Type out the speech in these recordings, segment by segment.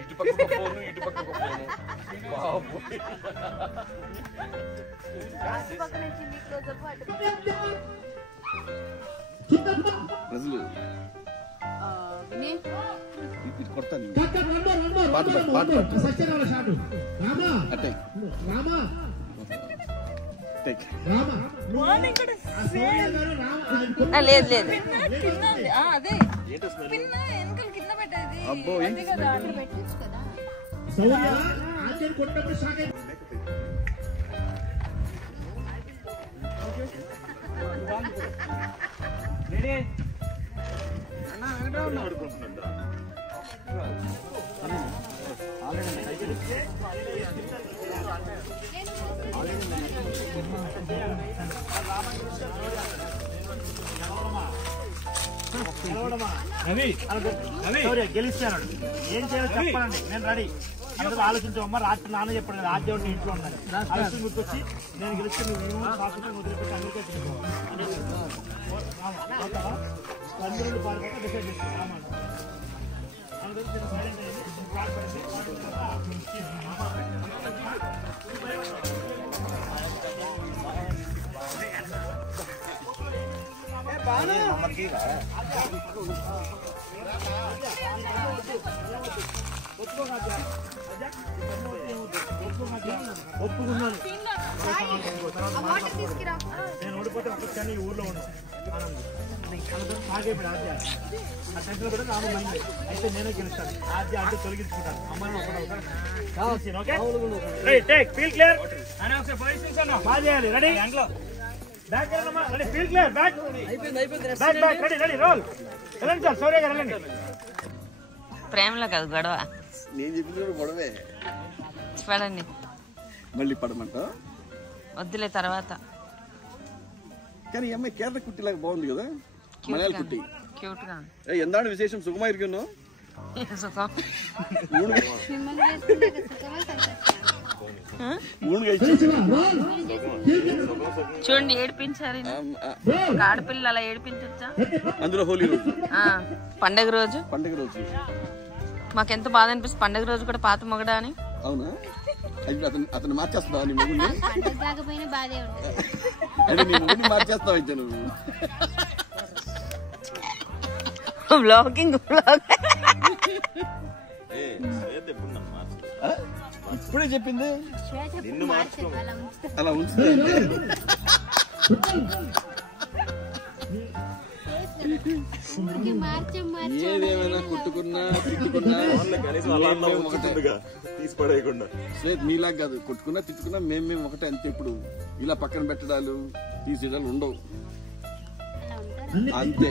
ఇటు పక్క ఒక ఫోను ఇటు పక్క ఒక ఫోను ప్రజలు ఇటు కొడతాను పాట లేదు లేదు అబ్బో గెలిచాను ఏం చేయాలో చెప్పండి నేను రెడీ అందరూ ఆలోచించమ్మా రాత్రి నాన్న చెప్పండి కదా ఆద్య ఇంట్లో ఉండాలి ఆలోచన గుర్తొచ్చి నేను గెలిస్తే వదిలిపెట్టి అందరికీ అందరూ పాల్గొని డిసైడ్ చేస్తాను ఒప్పుకున్నాను నేను ఓడిపోతే ఒక్కసారి ఈ ఊర్లో ఉన్నాను సాగేపోయి ఆద్య ఆ టెన్షన్ కూడా నాకు మైండ్ అయితే నేనే గెలుస్తాను ఆద్య అంటే తొలగించుకుంటాను అమ్మాయిని బాగా చేయాలి ready back ready feel clear back ready ready roll వెళ్ళండి సార్ సౌర్య గారు వెళ్ళండి ప్రేమలో కాదు గొడవ నేను చెప్పిన గొడవే పడండి మళ్ళీ పడమంట వద్దులే తర్వాత కానీ ఈ అమ్మాయి కేరళ కుట్టిలాగా బాగుంది కదా మలయాళ కుట్టి క్యూట్ గా എന്താണ് വിശേഷം സുഖമായിരിക്കുന്നു చూడండి ఏడిపించారు ఆడపిల్ల అలా ఏడిపించొచ్చా అందులో హోలీ రోజు పండగ రోజు మాకెంత బాధ అనిపిస్తుంది పండగ రోజు కూడా పాత మొగడా అని అవునా అతను మార్చేస్తున్నావు నీ మొగుడిని అంటే నీ మొగుడిని మార్చేస్తావు అయితే నువ్వు బ్లాగింగ్ ఇప్పుడే చెప్పింది అలా ఉంచు ఏదేమైనా కొట్టుకున్నా తిట్టుకున్నా తీసిపడేయకుండా మీలాగా కాదు కొట్టుకున్నా తిట్టుకున్నా మేము ఒకటే అంతే. ఇప్పుడు ఇలా పక్కన పెట్టడాలు తీసేయడాలు ఉండవు అంతే.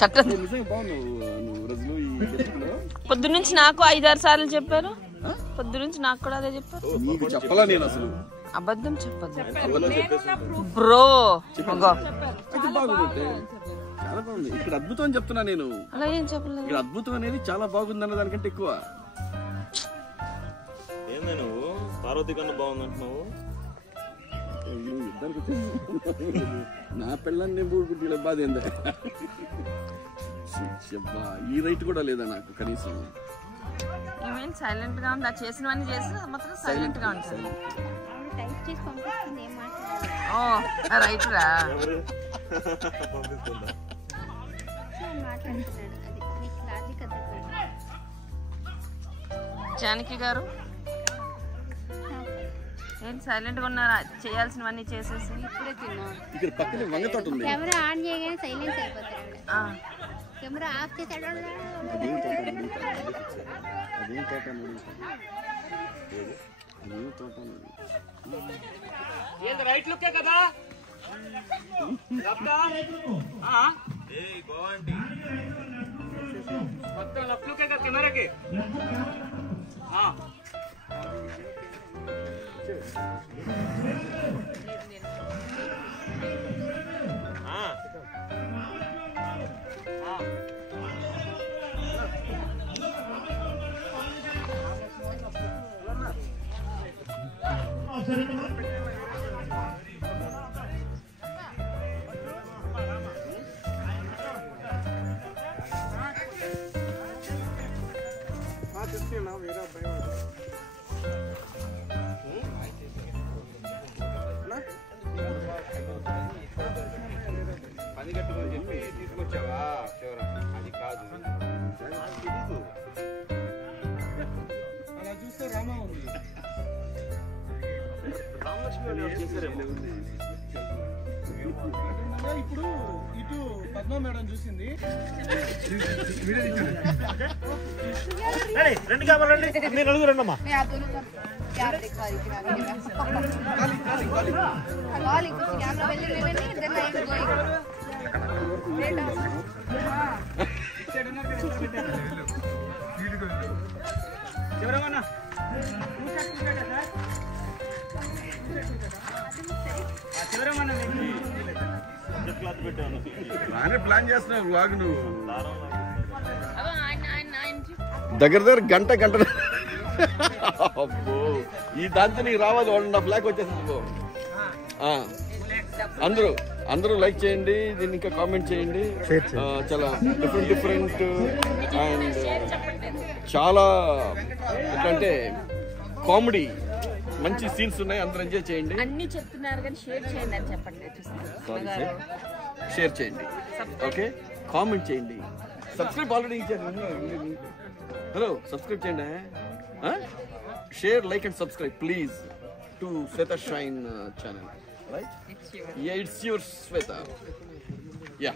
చట్టం నిజంగా బాగున్నావు నువ్వు రోజులు ఈ పొద్దున్నుంచి నాకు 5-6 సార్లు చెప్పారు. పొద్దున్నుంచి నాకు కూడా అదే చెప్పారు. నీకు చెప్పలా నేను అసలు అబద్ధం చెప్పదు బ్రో. బాగుంది చాలా బాగుంది. ఇక్కడ అద్భుతం అని చెప్తున్నా నేను. అలా ఏం చెప్పలేదు. ఇక్కడ అద్భుతం అనేది చాలా బాగుంది అన్న దానికంటే ఎక్కువ. ఏంది నువ్వు పార్వతి కన్నా బాగుంది అంటున్నావు? నా పిల్లని నేను బూడుకుంటే బాధ ఏందా? ఈ రైట్ కూడా లేదా నాకు కనీసం. సైలెంట్ గా ఉంది. చేసినవన్నీ చేసి మాత్రం సైలెంట్ గా ఉంటుంది. రైట్ రా. జానకి గారు ఏంటి సైలెంట్ గా ఉన్నారా? చేయాల్సినవన్నీ చేసేసి ఇప్పుడే తిన్నాను. ఇక్కడ పక్కనే వంగ తోట ఉంది. కెమెరా ఆన్ చేయగానే సైలెన్స్ అయిపోతాడు. కెమెరా ఆఫ్ చేసాడు. అదేం తోట రైట్ లుక్కే కదా మొత్తం లెఫ్ట్ లుక్కే కదా కెమెరాకి. తీసుకొచ్చావా అది కాదు అలా చూస్తే రామా ఉంది. ఇప్పుడు ఇటు పద్మ మేడం చూసింది. రెండు కెమెరాలు మీరు నలుగురు రండమ్మా. బాగానే ప్లాన్ చేస్తున్నావు వ్లాగ్ నువ్వు. దగ్గర దగ్గర గంట అబ్బో ఈ దాంతో నీకు రావాలి 1.5 lakh వచ్చేసింది. అందరూ లైక్ చేయండి, దీన్ని ఇంకా కామెంట్ చేయండి. చాలా డిఫరెంట్ అండ్ చాలా అంటే కామెడీ మంచి సీన్స్ ఉన్నాయి. అందరూ ఎంజాయ్ చేయండి. అన్ని చెప్తున్నారు కానీ షేర్ చేయండి అని చెప్పండి. షేర్ చేయండి, ఓకే, కామెంట్ చేయండి, సబ్స్క్రైబ్ ఆల్రెడీ ఇచ్చారు. హలో సబ్స్క్రైబ్ చేయండి, share, like and subscribe please to Shweta shine channel. Right? Yeah, it's yours, Shweta. Yeah.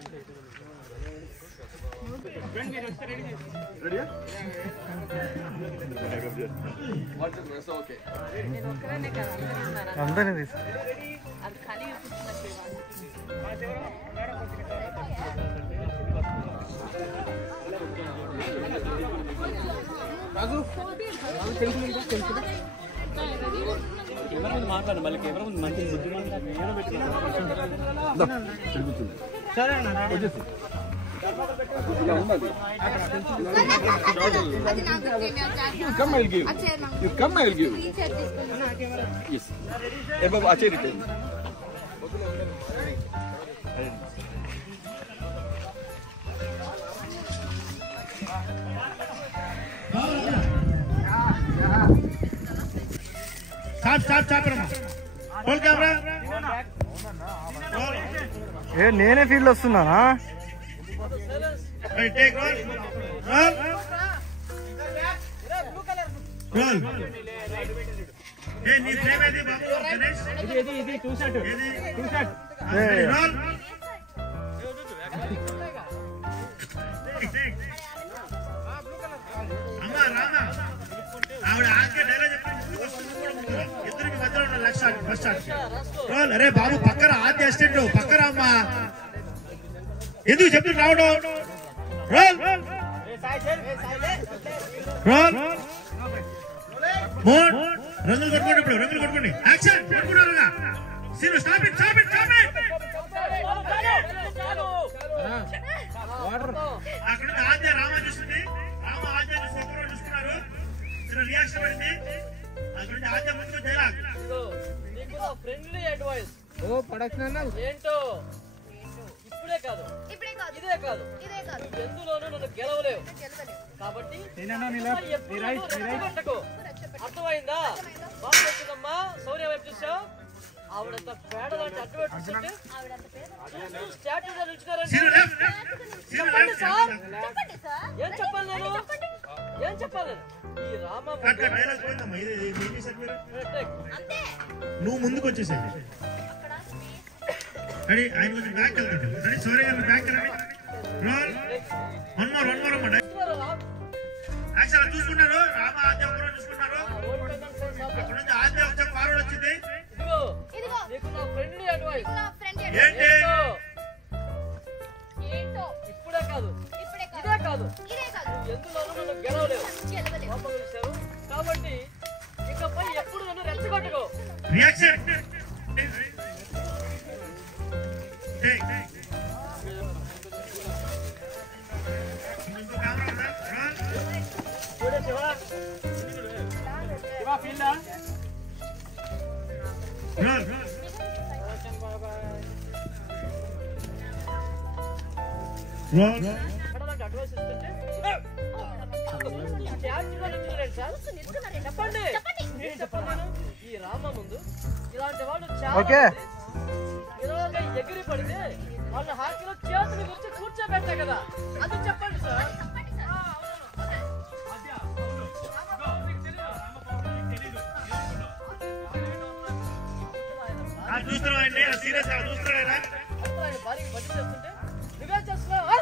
Ready? What's the rest? Okay. అందరినీ తీసు. రాజు మాట్లాడు మళ్ళీ కెమెరా ముందు మంచి సరే అన్న Come, I'll give. You come, I'll give. Yes. Hey, Baba, ache return. నేనే field వస్తున్నానా? అరే బాబు పక్కన ఆద్య అసిస్టెంట్ పక్కన అమ్మా ఎందుకు చెప్పి రావడం రంగులు కొట్టుకోండి. ఇప్పుడు రంగులు కొట్టుకోండి. యాక్షన్ కొట్టుకుంటారా? Scene stop it stop it stop it. అక్కడ ఆద్య రామ చూస్తుంది. రామ ఆద్య సూపర్ చూస్తున్నారు. రియాక్షన్ పడింది. అక్కడ ఆద్య ముందుకు డైలాగ్. Friendly advice. ఓ ప్రొడక్షన్ ఏంటో ఇప్పుడే కాదు ఇదే కాదు ఎందులోనూ నన్ను గెలవలేవు. కాబట్టి అర్థమైందా? బాగా వచ్చిందమ్మా. శౌర్య వైపు చూసావు, ఆవిడంత పేడ లాంటి అడ్డు పెట్టుకుంటే స్టాట్యూగా నిల్చున్నారండి. చెప్పండి సార్, ఏం చెప్పాలి నేను? ఏం చెప్పాలి నేను? ఈ రామ నువ్వు ముందుకు వచ్చేసేది. రెడీ? ఆయన కొంచెం బ్యాక్ వెళ్తాడు. రెడీ? సూర్య గారు బ్యాక్ వెళ్ళండి. రోల్. వన్ మోర్ అమ్మా. యాక్షన్ చూసుకున్నారు. రామ ఆద్య ఒకరు చూసుకున్నారు. అక్కడ నుంచి ఆద్య వచ్చే ఫార్వర్డ్ వచ్చింది. నీకు నా ఫ్రెండ్లీ అడ్వైస్. ఏంటి? ఇప్పుడే కాదు ఇదే కాదు ఎందులోనూ నన్ను గెలవలేవు. కాబట్టి ఇకపై ఎప్పుడు నన్ను రెచ్చగొట్టుకో. రియాక్షన్. ఇంకో కెమెరా ఉందా? రోల్. శివ ఫీల్డా రోల్. రోల్. అడ్వైస్ ఇస్తుంటే చెప్పండి. నేను చెప్పాను. ఈ రామ ముందు ఇలాంటి వాళ్ళు చాలా ఇలాగ ఎగిరి పడితే వాళ్ళ హాకీలో చేతులు గుర్తు అంతే కదా అది చెప్పండి సార్. చూస్తున్నామండి సీరియస్ చూస్తున్నారా భార్యకి బడ్జెట్ చేస్తుంటే నువ్వే చేస్తున్నావు.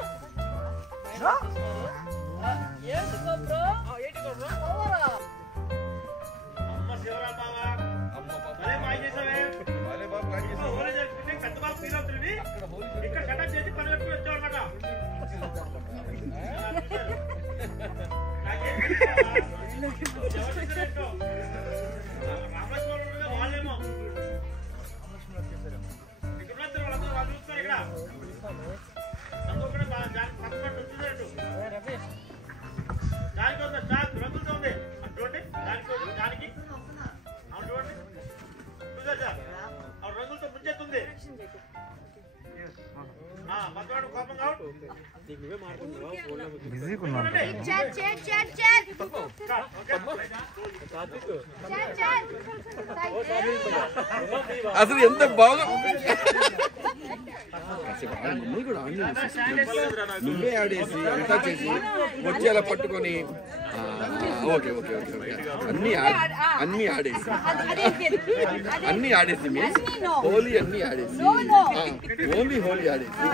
ఏంటి బ్రో? ఏంటి బ్రో? అమ్మ శివరాం బావా అరే బాయ్ చేసావే అరే బాబు ప్లాన్ చేసి హోలీ జరుపుకుంటే పెద్ద బాబు ఫీల్ అవుతుంది ఇక్కడ సెటప్ చేసి పని కట్టుకుని వచ్చావు అనమాట రామలక్ష్మణుడుగా వాళ్ళేమో ఇక్కడ వాళ్ళందరూ వాళ్ళు చూస్తారు ఇక్కడ అందరూ కూడా పక్కన చూసారు దానికి ఉంది స్టాక్ రంగులతో ఉంది చూడండి దానికి అవును చూడండి చూసారు సార్ ఆ రంగులతో ముంచెత్తుంది మధ్యవాడు కోపం కావు బిజీగా ఉన్నాను. అసలు ఎంత బాగా మమ్మల్ని కూడా నువ్వే ఆడేసి అంతా చేసి వచ్చేలా పట్టుకొని ఓకే ఓకే ఓకే ఓకే అన్ని ఆడేసి అన్ని ఆడేసి మీ హోలీ అన్ని ఆడేసి ఓన్లీ హోలీ ఆడేసి